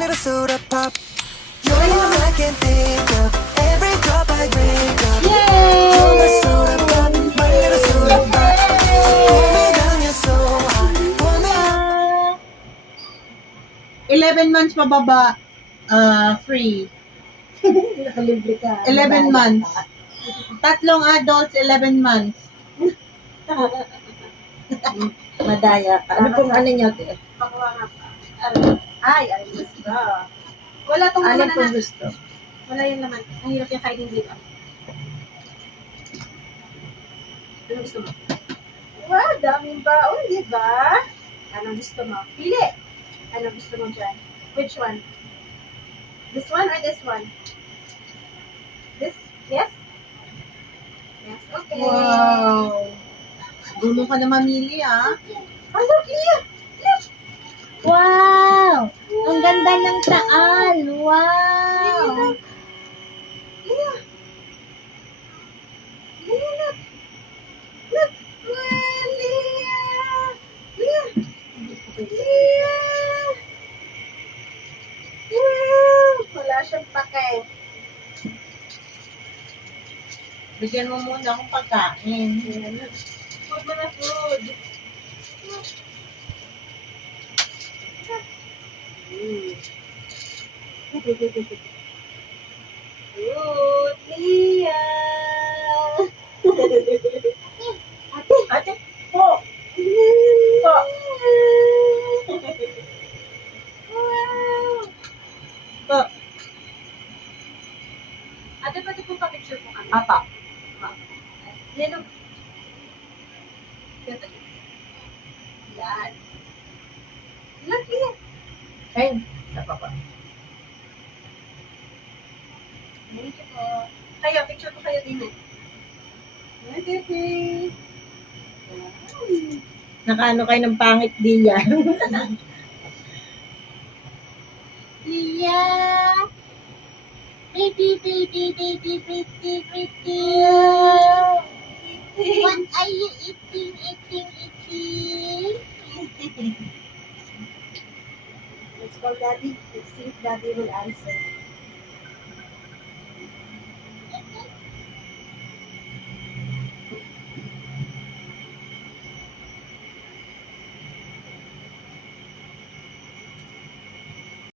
little soda pop. You're the one I can think of. Every drop I drink up. You're my soda pop, my little soda pop. Hold me down, you're so hot. Pull me up. 11 months pababa, free. Nakalibre ka. 11 months. Tatlong adults, 11 months. Madaya ka. Ano pong ano nyo? Pakuha nga pa. Ay, gusto. Wala tong Ano laman pong na. gusto? Wala yung laman. Ang hirap yung kainin dito. Ano gusto mo? Wow, daming baon, di ba? Ano gusto mo? Pili! Ano gusto mo dyan? Which one? This one or this one? This? Yes? Yes, okay. Wow. Gulo ka na mamili, ah. Oh, look, Leah! Look! Wow! Ang ganda ng taal. Wow! Look! Leah! Leah, look! Look! Wow, Leah! Leah! Leah! Wow! Wala siyang pake. Bigyan mo muna akong pagkain. Food mo na food. Food, Leah! Ate! Po! Po! Wow! Po. Ate, pati po pa-picture po kami. Apa. Yan o. Yan. Look, Leah! Ay, napapa. Thank you po. Kayo, picture po kayo din eh. Okay. Nakaano kayo ng pangit di yan. Leah! Pretty. What are you eating? Let's call Daddy. Let's see if Daddy will answer.